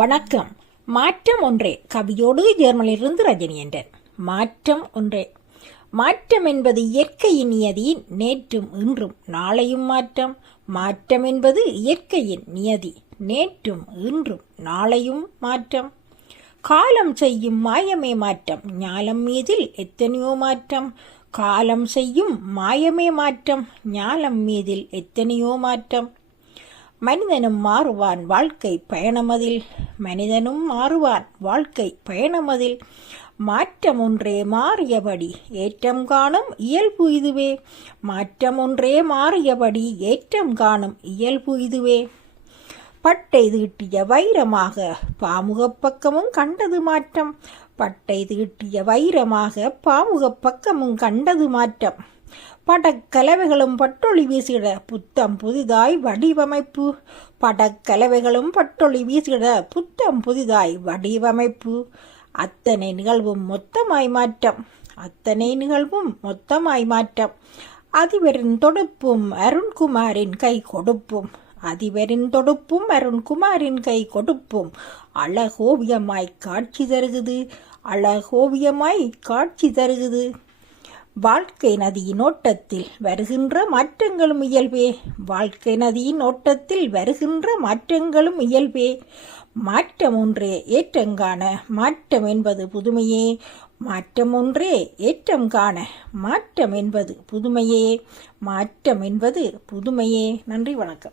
வணக்கம். மாற்றம் ஒன்றே. கவியோடு ஜெர்மனிலிருந்து ரஜினி மாற்றம் ஒன்றே. மாற்றம் என்பது இயற்கையின் நியதி நேற்றும் இன்றும் நாளையும் மாற்றம். மாற்றம் என்பது இயற்கையின் நியதி நேற்றும் இன்றும் நாளையும் மாற்றம். காலம் செய்யும் மாயமே மாற்றம். ஞாலம் மீதில் எத்தனையோ மாற்றம். காலம் செய்யும் மாயமே மாற்றம். ஞாலம் மீதில் எத்தனையோ மாற்றம். மனிதனும் மாறுவான் வாழ்க்கை பயணமதில் மனிதனும் மாறுவான். வாழ்க்கை பயணமதில் மாற்றம் ஒன்றே மாறியபடி ஏற்றம் காணும் இயல்பு இதுவே. மாற்றம் ஒன்றே மாறியபடி ஏற்றம் காணும் இயல்பு இதுவே. பட்டை தீட்டிய வைரமாக பாமுகப் பக்கமும் கண்டது மாற்றம். பட்டை தீட்டிய வைரமாக பாமுகப் பக்கமும் கண்டது மாற்றம். படக்கலவைகளும் பட்டொளி வீசிட புத்தம் புதிதாய் வடிவமைப்பு. படக்கலவைகளும் பட்டொளி வீசிட புத்தம் புதிதாய் வடிவமைப்பு. அத்தனை நிகழ்வும் மொத்தமாய் மாற்றம். அத்தனை நிகழ்வும் மொத்தமாய் மாற்றம். அதிபரின் தொடுப்பும் அருண்குமாரின் கை கொடுப்பும். அதிபரின் தொடுப்பும் அருண்குமாரின் கை கொடுப்பும். அழகோவியமாய் காட்சி தருகுது. அழகோவியமாய் காட்சி தருகுது. வாழ்க்கை நதியின் ஓட்டத்தில் வருகின்ற மாற்றங்களும் இயல்பே. வாழ்க்கை நதியின் ஓட்டத்தில் வருகின்ற மாற்றங்களும் இயல்பே. மாற்றம் ஒன்றே ஏற்றங்காண மாற்றம் என்பது புதுமையே. மாற்றம் ஒன்றே ஏற்றம் காண மாற்றம் என்பது புதுமையே. மாற்றம் என்பது புதுமையே. நன்றி வணக்கம்.